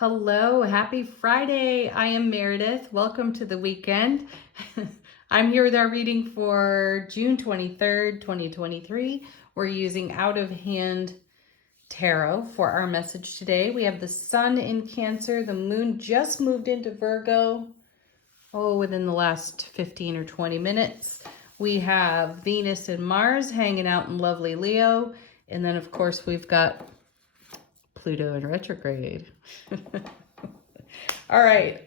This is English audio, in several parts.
Hello, happy Friday. I am Meredith. Welcome to the weekend. I'm here with our reading for June 23rd, 2023. We're using Out of Hand Tarot for our message today. We have the Sun in Cancer. The Moon just moved into Virgo, within the last 15 or 20 minutes. We have Venus and Mars hanging out in lovely Leo. And then, of course, we've got Pluto in retrograde. All right.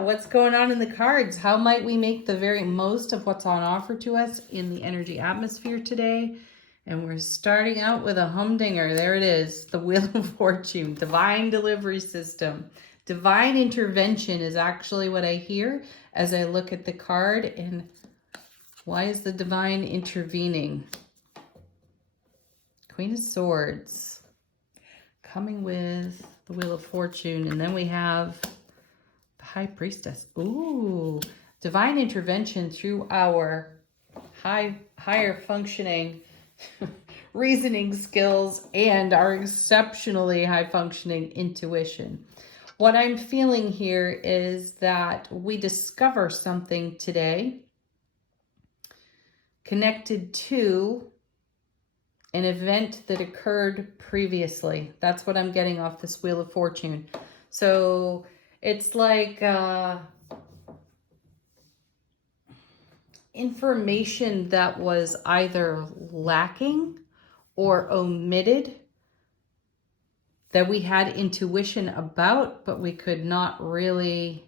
What's going on in the cards? How might we make the very most of what's on offer to us in the energy atmosphere today? And we're starting out with a humdinger. There it is. The Wheel of Fortune, divine delivery system. Divine intervention is actually what I hear as I look at the card. And why is the divine intervening? Queen of Swords. Coming with the Wheel of Fortune. And then we have the High Priestess. Ooh, divine intervention through our higher functioning reasoning skills and our exceptionally high functioning intuition. What I'm feeling here is that we discover something today connected to an event that occurred previously. That's what I'm getting off this Wheel of Fortune. So it's like information that was either lacking or omitted that we had intuition about, but we could not really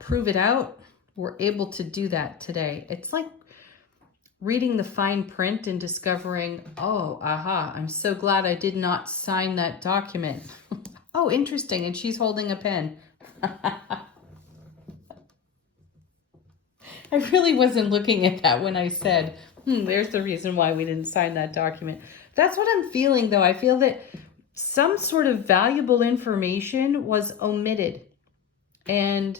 prove it out. We're able to do that today. It's like reading the fine print and discovering, I'm so glad I did not sign that document. Oh, interesting. And she's holding a pen. I really wasn't looking at that when I said, there's the reason why we didn't sign that document. That's what I'm feeling, though. I feel that some sort of valuable information was omitted. And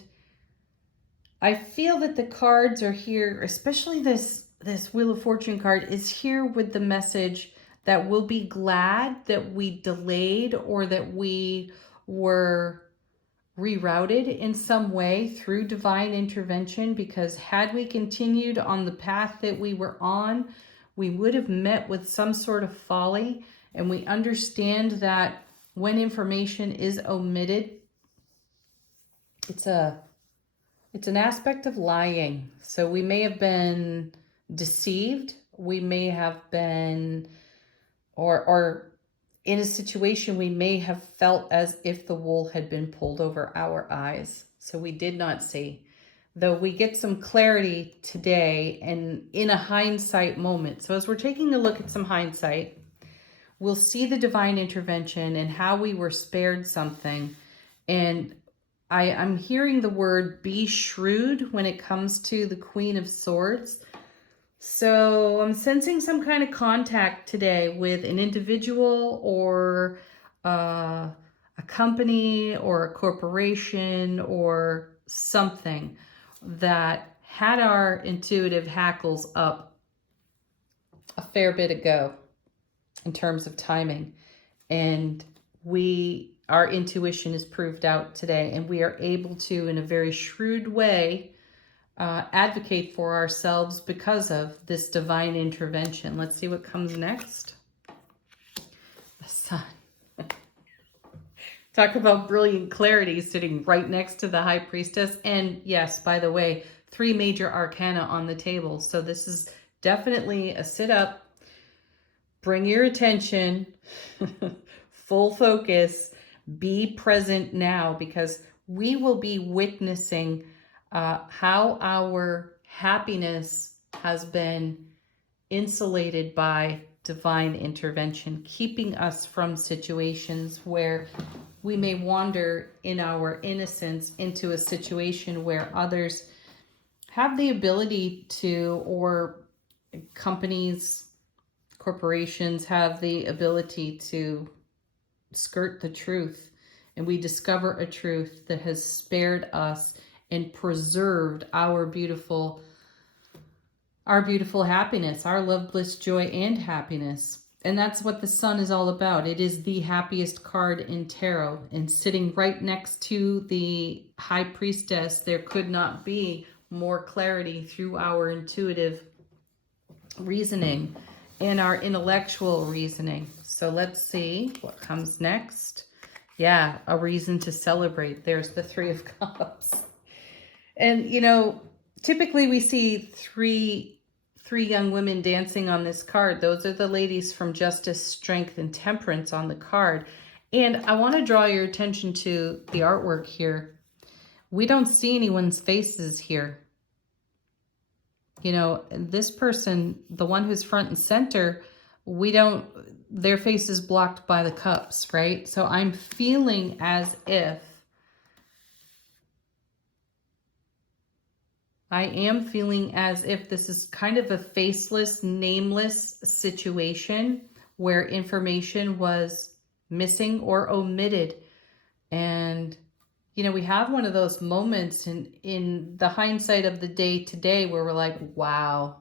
I feel that the cards are here, especially this Wheel of Fortune card is here with the message that we'll be glad that we delayed or that we were rerouted in some way through divine intervention, because had we continued on the path that we were on, we would have met with some sort of folly. And we understand that when information is omitted, it's an aspect of lying. So we may have been deceived, we may have been, or in a situation we may have felt as if the wool had been pulled over our eyes. So we did not see. Though we get some clarity today and in a hindsight moment. So as we're taking a look at some hindsight, we'll see the divine intervention and how we were spared something. And I'm hearing the word be shrewd when it comes to the Queen of Swords. So I'm sensing some kind of contact today with an individual or a company or a corporation or something that had our intuitive hackles up a fair bit ago in terms of timing. And our intuition is proved out today, and we are able to, in a very shrewd way, advocate for ourselves because of this divine intervention. Let's see what comes next. The Sun. Talk about brilliant clarity sitting right next to the High Priestess. And yes, by the way, 3 major arcana on the table. So this is definitely a sit up. Bring your attention, full focus, be present now, because we will be witnessing how our happiness has been insulated by divine intervention, keeping us from situations where we may wander in our innocence into a situation where others have the ability to, or companies, corporations have the ability to skirt the truth. And we discover a truth that has spared us and preserved our beautiful happiness, our love, bliss, joy, and happiness. And that's what the Sun is all about. It is the happiest card in tarot. And sitting right next to the High Priestess, there could not be more clarity through our intuitive reasoning and our intellectual reasoning. So let's see what comes next. Yeah, a reason to celebrate. There's the Three of Cups. And, you know, typically we see three young women dancing on this card. Those are the ladies from Justice, Strength, and Temperance on the card. And I want to draw your attention to the artwork here. We don't see anyone's faces here. You know, this person, the one who's front and center, their face is blocked by the cups, right? So I'm feeling as if this is kind of a faceless, nameless situation where information was missing or omitted. And, you know, we have one of those moments in the hindsight of the day today where we're like, wow,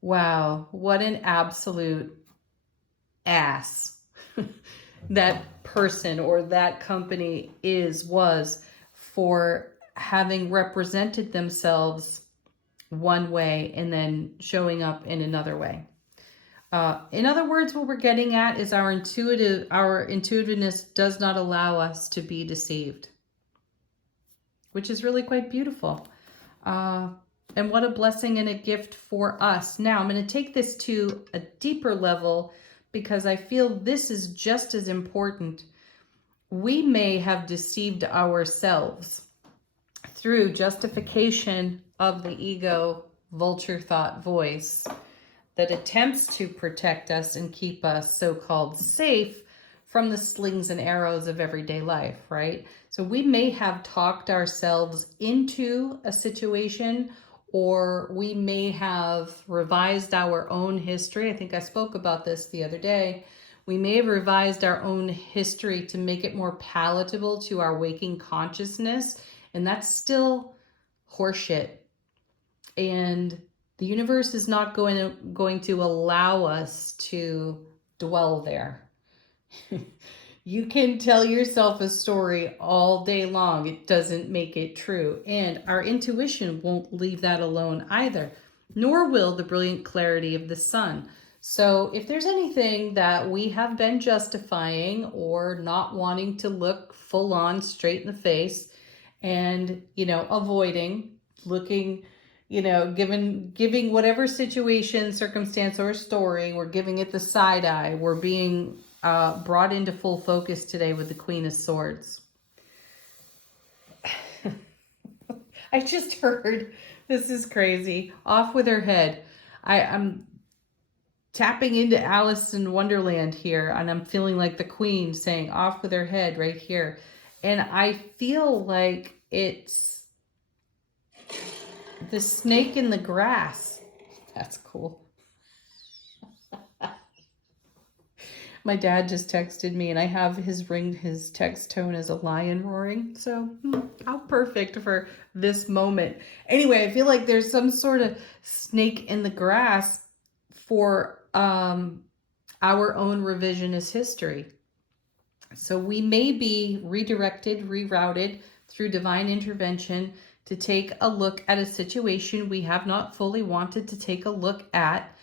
what an absolute ass that person or that company was for having represented themselves one way and then showing up in another way. In other words, what we're getting at is our intuitiveness does not allow us to be deceived, which is really quite beautiful. And what a blessing and a gift for us. Now, I'm going to take this to a deeper level because I feel this is just as important. We may have deceived ourselves through justification of the ego vulture thought voice that attempts to protect us and keep us so-called safe from the slings and arrows of everyday life, right? So we may have talked ourselves into a situation, or we may have revised our own history. I think I spoke about this the other day. We may have revised our own history to make it more palatable to our waking consciousness, and that's still horseshit. And the universe is not going to allow us to dwell there. You can tell yourself a story all day long. It doesn't make it true. And our intuition won't leave that alone either, nor will the brilliant clarity of the sun. So if there's anything that we have been justifying or not wanting to look full on straight in the face and, you know, avoiding looking, you know, giving whatever situation, circumstance, or story, we're giving it the side eye. We're being brought into full focus today with the Queen of Swords. I just heard, this is crazy, off with her head. I'm tapping into Alice in Wonderland here, and I'm feeling like the Queen saying off with her head right here. And I feel like it's the snake in the grass. That's cool. My dad just texted me, and I have his text tone as a lion roaring. So how perfect for this moment. Anyway, I feel like there's some sort of snake in the grass for our own revisionist history. So we may be redirected, rerouted through divine intervention to take a look at a situation we have not fully wanted to take a look at,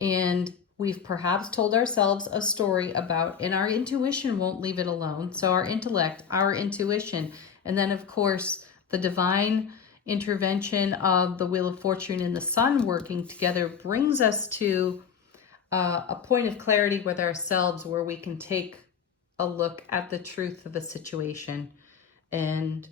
and we've perhaps told ourselves a story about, and our intuition won't leave it alone. So our intellect, our intuition, and then of course the divine intervention of the Wheel of Fortune and the sun working together brings us to a point of clarity with ourselves where we can take a look at the truth of a situation and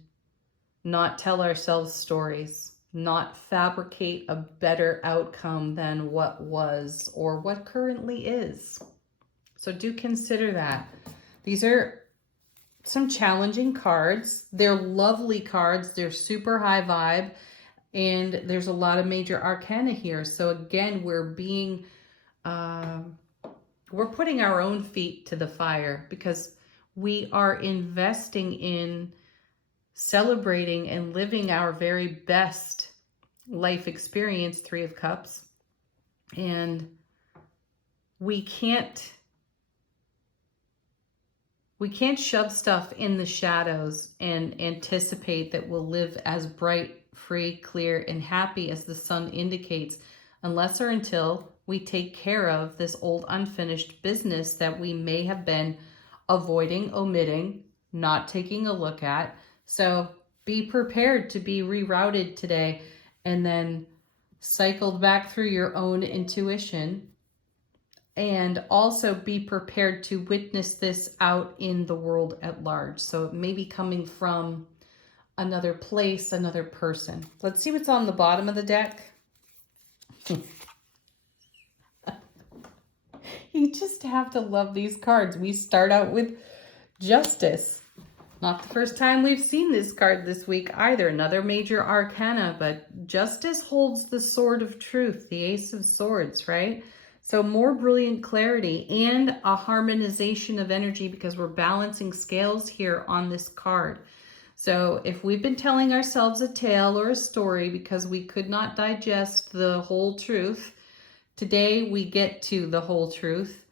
not tell ourselves stories, not fabricate a better outcome than what was or what currently is. So do consider that. These are some challenging cards. They're lovely cards. They're super high vibe, and there's a lot of major arcana here. So again, we're putting our own feet to the fire because we are investing in celebrating and living our very best life experience, Three of Cups. And we can't shove stuff in the shadows and anticipate that we'll live as bright, free, clear, and happy as the sun indicates, unless or until we take care of this old unfinished business that we may have been avoiding, omitting, not taking a look at. So be prepared to be rerouted today and then cycled back through your own intuition. And also be prepared to witness this out in the world at large. So it may be coming from another place, another person. Let's see what's on the bottom of the deck. You just have to love these cards. We start out with Justice. Not the first time we've seen this card this week either. Another major arcana, but Justice holds the sword of truth, the Ace of Swords, right? So more brilliant clarity and a harmonization of energy because we're balancing scales here on this card. So if we've been telling ourselves a tale or a story because we could not digest the whole truth, today we get to the whole truth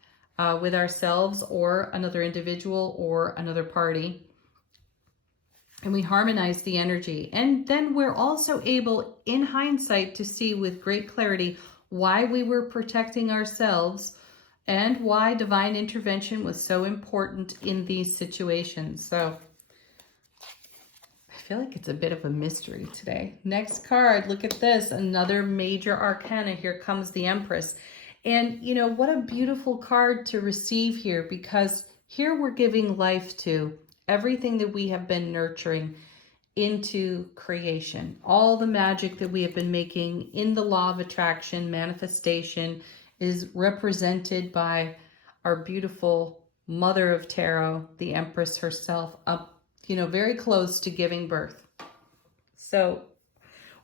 with ourselves or another individual or another party. And we harmonize the energy. And then we're also able, in hindsight, to see with great clarity why we were protecting ourselves and why divine intervention was so important in these situations. So I feel like it's a bit of a mystery today. Next card, look at this, another major arcana. Here comes the Empress. And you know, what a beautiful card to receive here, because here we're giving life to everything that we have been nurturing into creation. All the magic that we have been making in the law of attraction, manifestation, is represented by our beautiful mother of tarot, the Empress herself, up, you know, very close to giving birth. So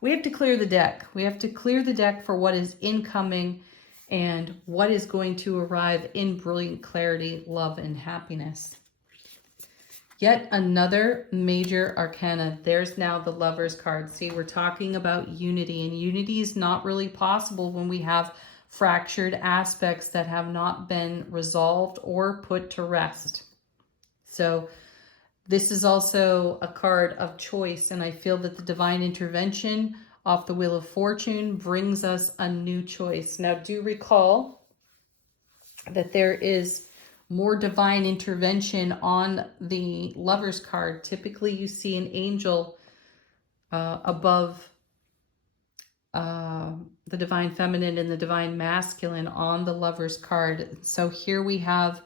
we have to clear the deck. We have to clear the deck for what is incoming and what is going to arrive in brilliant clarity, love, and happiness. Yet another major arcana. There's now the Lover's card. See, we're talking about unity, and unity is not really possible when we have fractured aspects that have not been resolved or put to rest. So this is also a card of choice, and I feel that the divine intervention off the Wheel of Fortune brings us a new choice. Now, do recall that there is more divine intervention on the Lover's card. Typically, you see an angel above the divine feminine and the divine masculine on the Lover's card. So here we have,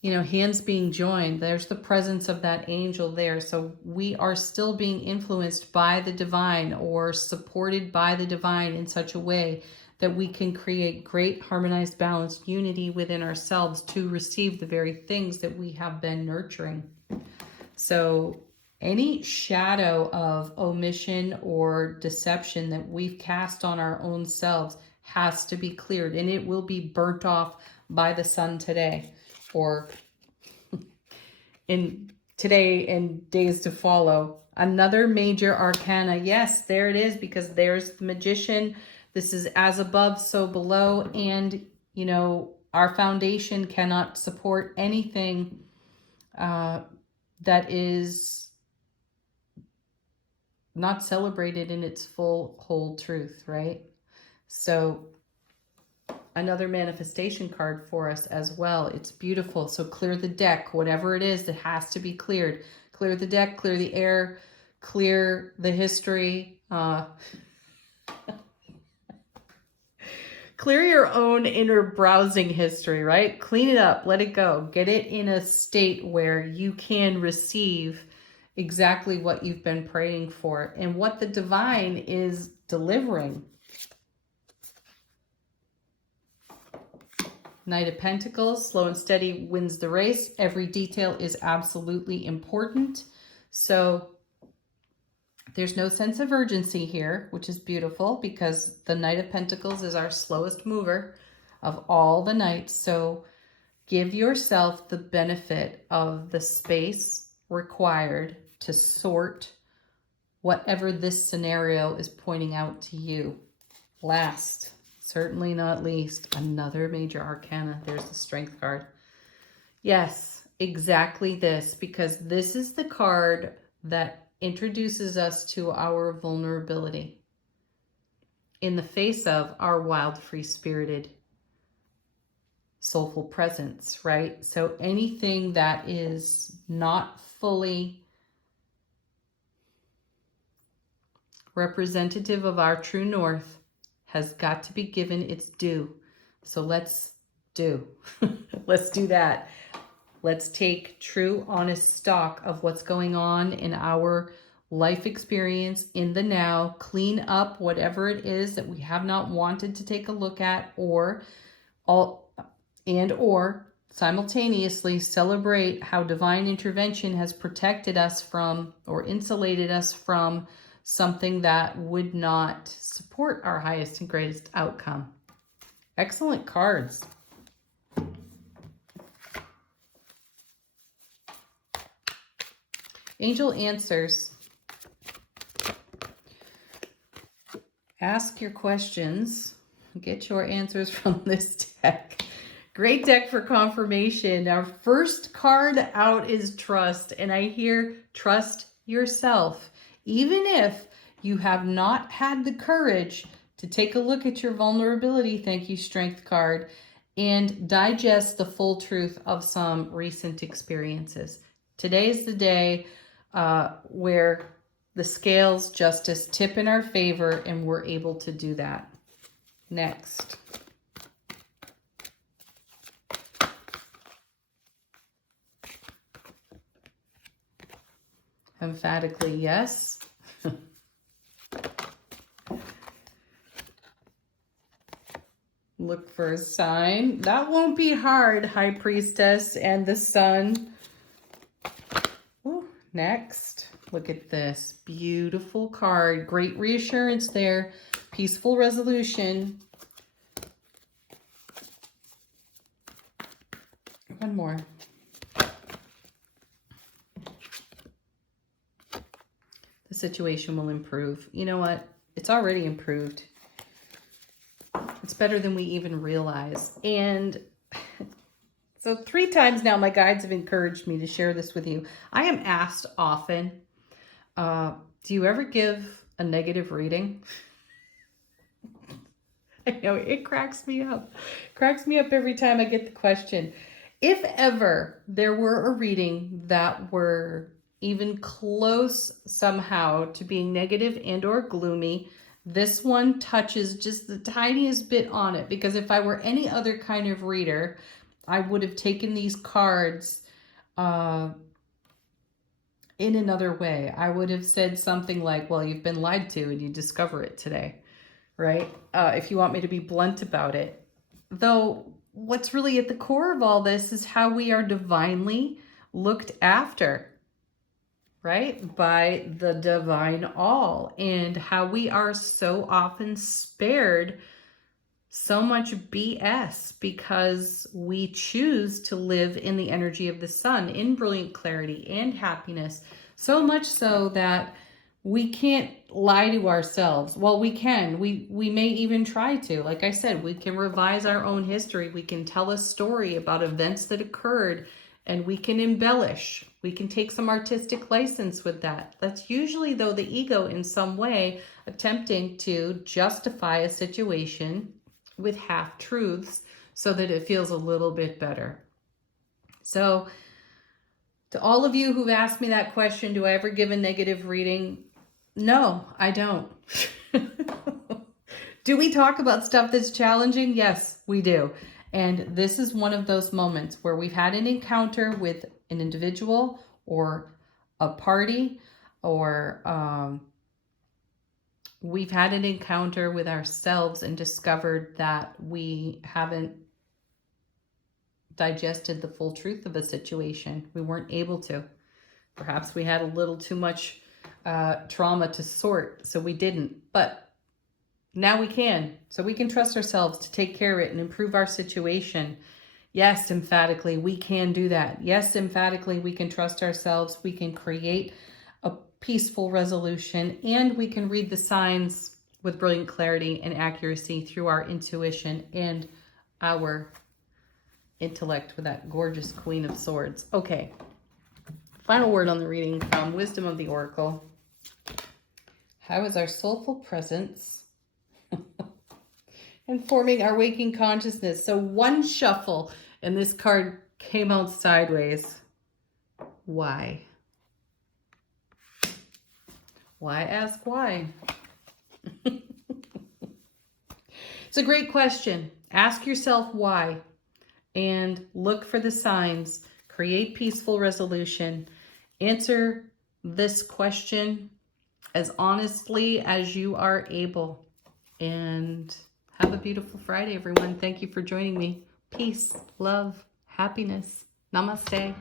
you know, hands being joined. There's the presence of that angel there. So we are still being influenced by the divine or supported by the divine in such a way that we can create great, harmonized, balanced unity within ourselves to receive the very things that we have been nurturing. So any shadow of omission or deception that we've cast on our own selves has to be cleared, and it will be burnt off by the sun today, or in today and days to follow. Another major arcana. Yes, there it is, because there's the Magician. This is as above, so below. And, you know, our foundation cannot support anything that is not celebrated in its full, whole truth, right? So another manifestation card for us as well. It's beautiful. So clear the deck, whatever it is that has to be cleared. Clear the deck, clear the air, clear the history. Clear your own inner browsing history, right? Clean it up, let it go. Get it in a state where you can receive exactly what you've been praying for and what the divine is delivering. Knight of Pentacles, slow and steady wins the race. Every detail is absolutely important. So there's no sense of urgency here, which is beautiful because the Knight of Pentacles is our slowest mover of all the knights. So give yourself the benefit of the space required to sort whatever this scenario is pointing out to you. Last, Certainly not least, another major arcana. There's the Strength card. Yes, exactly this, because this is the card that introduces us to our vulnerability in the face of our wild, free-spirited, soulful presence, right? So anything that is not fully representative of our true north has got to be given its due. So let's do. Let's do that. Let's take true, honest stock of what's going on in our life experience in the now, clean up whatever it is that we have not wanted to take a look at, or simultaneously celebrate how divine intervention has protected us from or insulated us from something that would not support our highest and greatest outcome. Excellent cards. Angel answers. Ask your questions. Get your answers from this deck. Great deck for confirmation. Our first card out is trust. And I hear trust yourself. Even if you have not had the courage to take a look at your vulnerability, thank you, Strength card, and digest the full truth of some recent experiences. Today's the day where the scales justice tip in our favor, and we're able to do that. Next. Emphatically, yes. Look for a sign. That won't be hard, High Priestess and the Sun. Ooh, next. Look at this. Beautiful card. Great reassurance there. Peaceful resolution. One more. The situation will improve. You know what? It's already improved. It's better than we even realize. And so 3 times now, my guides have encouraged me to share this with you. I am asked often, do you ever give a negative reading? I know, it cracks me up. Cracks me up every time I get the question. If ever there were a reading that were even close somehow to being negative and or gloomy, this one touches just the tiniest bit on it, because if I were any other kind of reader, I would have taken these cards in another way. I would have said something like, well, you've been lied to and you discover it today, right? If you want me to be blunt about it. Though what's really at the core of all this is how we are divinely looked after, right? By the divine all, and how we are so often spared so much BS because we choose to live in the energy of the sun, in brilliant clarity and happiness. So much so that we can't lie to ourselves. Well, we can. We may even try to. Like I said, we can revise our own history. We can tell a story about events that occurred, and we can embellish. We can take some artistic license with that. That's usually, though, the ego in some way attempting to justify a situation with half-truths so that it feels a little bit better. So to all of you who've asked me that question, do I ever give a negative reading? No, I don't. Do we talk about stuff that's challenging? Yes, we do. And this is one of those moments where we've had an encounter with an individual or a party, or we've had an encounter with ourselves and discovered that we haven't digested the full truth of a situation. We weren't able to. Perhaps we had a little too much trauma to sort, so we didn't. But now we can. So we can trust ourselves to take care of it and improve our situation. Yes, emphatically, we can do that. Yes, emphatically, we can trust ourselves. We can create a peaceful resolution, and we can read the signs with brilliant clarity and accuracy through our intuition and our intellect with that gorgeous Queen of Swords. Okay. Final word on the reading from Wisdom of the Oracle. How is our soulful presence informing our waking consciousness? So one shuffle and this card came out sideways. Why? Why ask why? It's a great question. Ask yourself why and look for the signs. Create peaceful resolution. Answer this question as honestly as you are able. And have a beautiful Friday, everyone. Thank you for joining me. Peace, love, happiness. Namaste.